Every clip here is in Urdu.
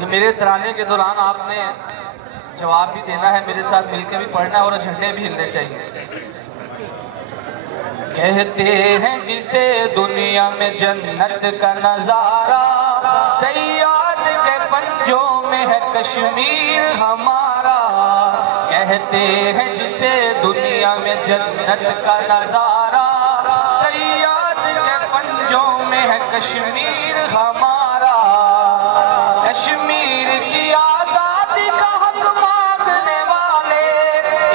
یہ میرے ترانے کے دوران آپ نے جواب بھی دینا ہے، میرے ساتھ مل کے بھی پڑھنا ہے اور جھنڈے بھی ہلنے چاہیے۔ کہتے ہیں جسے دنیا میں جنت کا نظارہ، صیاد کے پنجوں میں ہے کشمیر ہمارا۔ کہتے ہیں جسے دنیا میں جنت کا نظارہ، صیاد کے پنجوں میں ہے کشمیر ہمارا۔ کشمیر کی آزادی کا حق مانگنے والے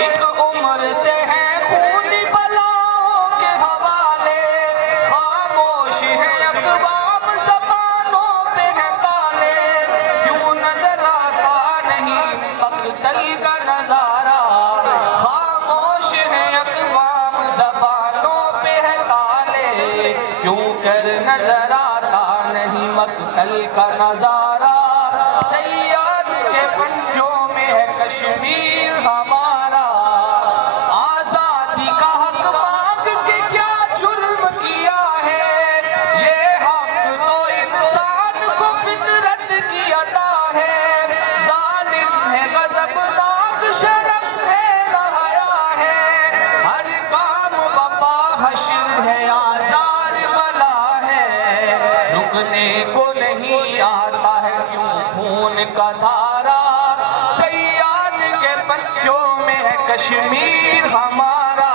ایک عمر سے ہیں خون بلاؤں کے حوالے۔ خاموش ہے اقوام زبانوں پہ ہے تالے، کیوں نظر آتا نہیں مقتل کا نظارہ۔ خاموش ہے اقوام زبانوں پہ ہے تالے، کیوں کر نظر آتا نہیں مقتل کا نظارہ۔ صیاد کے پنجوں میں ہے کشمیر ہمارا۔ آزادی کا حق مانگ کے کیا جرم کیا ہے، یہ حق تو انسان کو فطرت کی عطا ہے۔ ظالم ہے غضبناک شرم ہے نہ حیا ہے، ہر کام بپا حشر ہے آزار بلا ہے۔ رکنے کو نہیں آتا ہے کیوں خون کا دھارا، صیاد کے پنجوں میں ہے کشمیر ہمارا۔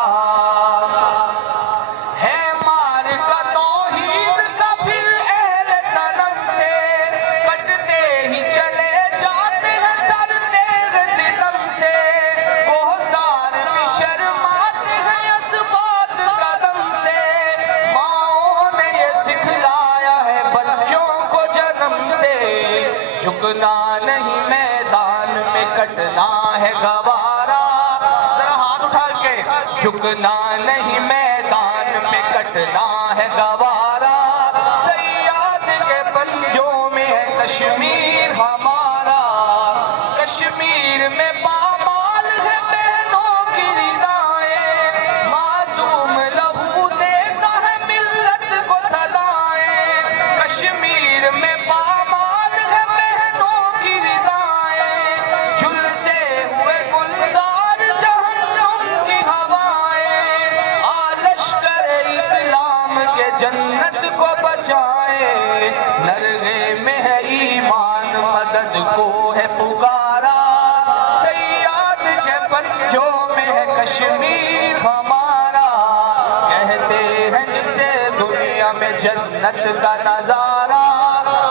ہے مار کا توحید کا پھر اہل صنم سے، کٹتے ہی چلے جاتے ہیں سر تیغ ستم سے۔ کوہسار بھی شرماتے ہیں اسبات قدم سے، ماؤں نے یہ سکھلایا ہے بچوں کو جنم سے۔ جھکنا نہیں میدان میں کٹنا ہے گوارا، ذرا ہاتھ اٹھا کے۔ جھکنا نہیں میدان میں کٹنا ہے گوارا، صیاد کے پنجوں میں ہے کشمیر ہمارا۔ کشمیر میں پامال ہے بہنوں کی ردائیں، معصوم لہو دیتا ہے ملت کو صدائیں۔ کشمیر میں پامال ہے بہنوں کی ردائیں، جھلسے ہوئے گلزار جہنم کی ہوائیں۔ لشکر اسلام کے جنت کو بچائے، نرغے میں ہے ایمان مدد کو ہے پکارا۔ صیاد کے پنجوں میں ہے کشمیر ہمارا۔ کہتے ہیں جسے دنیا میں جنت کا نظارہ،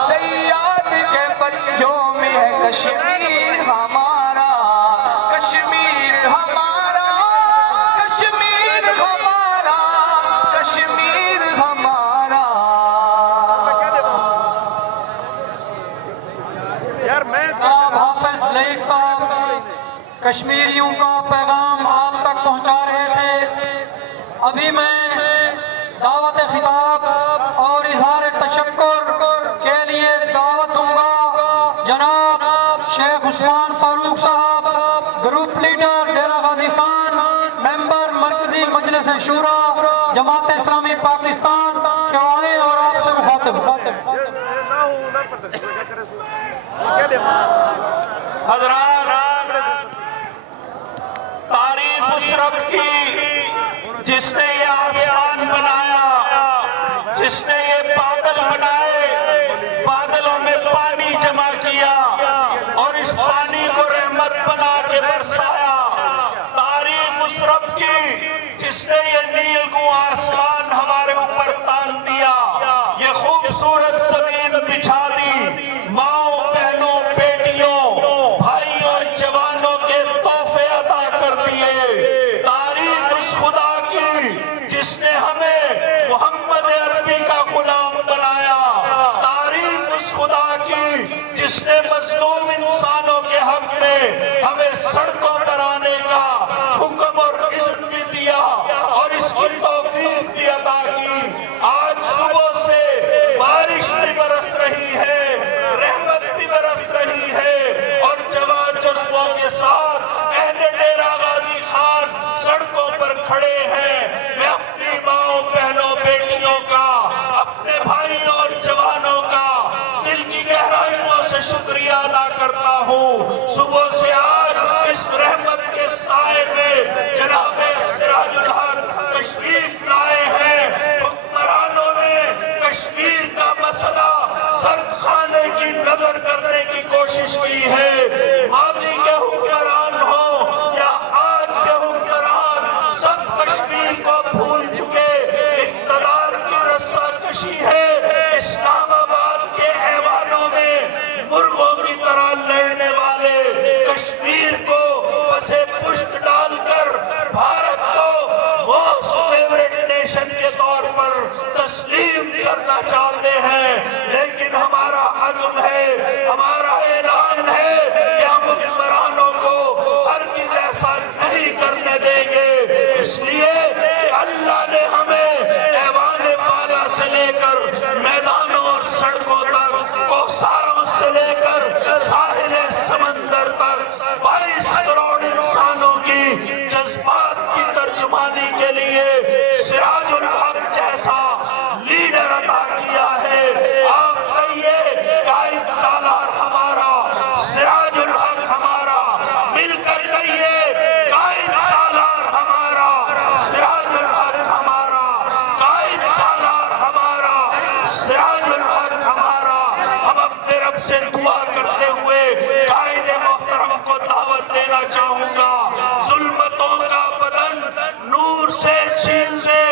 صیاد کے پنجوں میں ہے کشمیر ہمارا۔ کشمیر ہمارا، کشمیر ہمارا، کشمیر ہمارا۔ جناب حافظ لائق صاحب کشمیریوں کا پیغام آپ تک پہنچا رہے تھے۔ ابھی میں دعوت خطاب اور اظہار تشکر کے لیے دعوت دوں گا جناب شیخ عثمان فاروق صاحب، گروپ لیڈر ڈیرہ غازی خان، ممبر مرکزی مجلس شورا جماعت اسلامی پاکستان کے آئیں اور آپ سے مخاطب۔ حضرات، تعریف اس رب کی جس نے یہ آسمان بنایا، جس نے یہ بادل بنائے، بادلوں میں پانی جمع کیا اور اس پانی کو رحمت بنا کے برسایا۔ تعریف اس رب کی جس نے یہ نیل کو آسمان ہمارے اوپر تان دیا، یہ خوبصورت زمین بچھا دی، ماؤں بہنوں بیٹیوں بھائیوں جوانوں کے تحفے عطا کر دیے۔ تعریف اس خدا کی جس نے ہمیں محمد عربی کا غلام بنایا۔ تعریف اس خدا کی جس نے مظلوم انسانوں کے حق میں ہمیں سڑکوں پر آنے کا حکم اور اذن بھی دیا اور اس کی توفیق بھی عطا کی۔ آج صبح سے بارش بھی برس رہی ہے، رحمت بھی برس رہی ہے، اور جوان جذبوں کے ساتھ اہل ڈیرہ غازی خان سڑکوں پر کھڑے ہیں۔ میں اپنی ماؤں بہنوں بیٹیوں کا، اپنے بھائیوں اور جوانوں کا دل کی گہرائیوں سے شکریہ ادا کرتا ہوں۔ صبح سے آج اس رحمت کے سائے میں جناب سراج الحق تشریف لائے ہیں۔ حکمرانوں نے کشمیر کا مسئلہ سرد خانے کی نظر کرنے کی کوشش کی ہے۔ ماضی کے حکمران ہوں یا آج کے حکمران، سب کشمیر کو بھول چکے۔ اقتدار کی رسہ کشی ہے۔ اسلام آباد کے ایوانوں میں مرغوں کی طرح لڑنے والے کشمیر کو پسے پشت ڈال کر بھارت کو موسٹ فیورٹ نیشن کے طور پر تسلیم کرنا چاہتے ہیں، لیکن ہمارا عزم ہے، ہمارا اعلان ہے کہ ہم حکمرانوں کو ہرگز ایسا نہیں کرنے دیں گے۔ اس لیے کہ اللہ نے ہمیں ایوان بالا سے لے کر میدانوں اور سڑکوں تک، کوثاروں سے لے کر ساحل سمندر تک 22 کروڑ انسانوں کی جذبات کی ترجمانی کے لیے سراج الحق جیسا لیڈر عطا کیا ہے۔ آپ کہیے قائد سالار ہمارا، سراج الحق ہمارا، مل کر کہیے قائد سالار ہمارا، سراج الحق ہمارا، قائد سالار ہمارا، سراج الحق ہمارا۔ ہم اپنے رب سے دعا کرتے ہوئے قائد محترم کو دعوت دینا چاہوں گا، ظلمتوں کا بدن نور سے چھیل دے،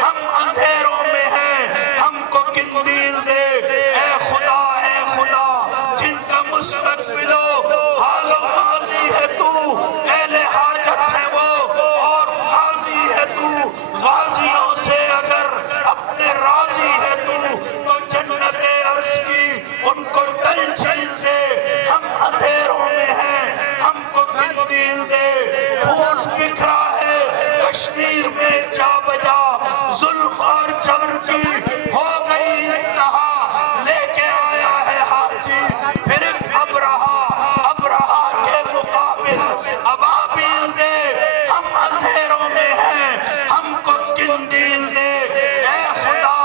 ہم اندھیروں میں ہیں، ہم کو قندیل دے۔ اے خدا جن کا مستقبل و حال و ماضی ہے تو، اہل حاجت ہے وہ اور قاضی ہے تو، غازیوں سے اگر اپنے راضی ہے تو جنت عرش کی ان کو ڈل چھیل دے۔ ہم اندھیروں میں ہیں، ہم کو قندیل دے۔ خون بکھرا ہے کشمیر میں جا بجا، ظلم اور جبر کی ہو گئی انتہا، لے کے آیا ہے ہاتھی پھر ایک ابرہا کے مقابل ابابیل دے۔ ہم اندھیروں میں ہیں، ہم کو قندیل دے۔ اے خدا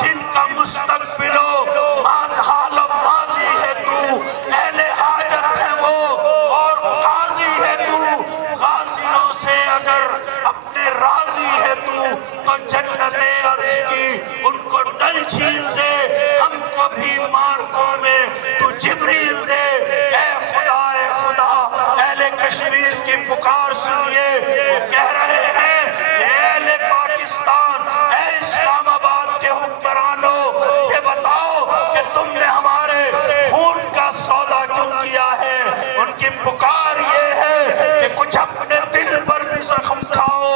جن کا مستقبل و حال و ماضی ہے تو، اہل حاجت ہے وہ اور قاضی ہے تو، غازیوں سے اگر اپنے راضی ہے تو جنت عرش کی ان کو ڈل چھیل دے۔ ہم کو بھی مارکوں میں تو جبریل دے۔ اے خدا اہل کشمیر کی پکار سنیے، وہ کہہ رہے ہیں کہ اہل پاکستان، اے اسلام آباد کے حکمرانوں، یہ بتاؤ کہ تم نے ہمارے خون کا سودا کیوں کیا ہے؟ ان کی پکار یہ ہے کہ کچھ اپنے دل پر بھی زخم کھاؤ۔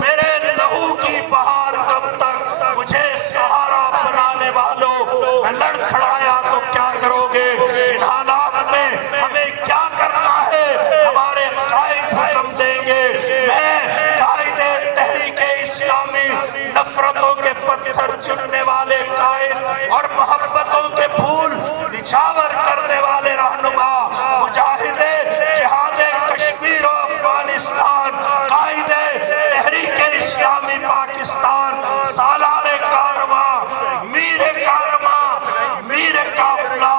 میرے لہو کی بہار کب تک؟ مجھے سہارا بنانے والوں، میں لڑکھڑایا تو کیا کرو گے؟ ان حالات میں ہمیں کیا کرنا ہے؟ ہمارے قائد حکم دیں گے۔ میں قائد تحریک اسلامی، نفرتوں کے پتھر چننے والے قائد اور محبتوں کے پھول نچھاور کرنے والے رہنما، مجاہد جہاد کشمیر و افغانستان، قائد تحریک اسلامی پاکستان، سالار کارواں، میر قافلہ،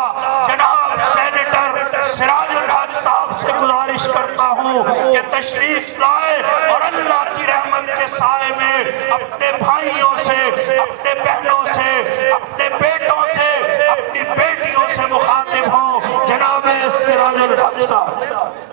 جناب سینیٹر سراج الحق صاحب سے گزارش کرتا ہوں کہ تشریف لائے اور اللہ کی رحمت کے سائے میں اپنے بھائیوں سے، اپنے بہنوں سے، اپنے بیٹوں سے، اپنی بیٹیوں سے مخاطب ہوں۔ جناب سراج الحق صاحب۔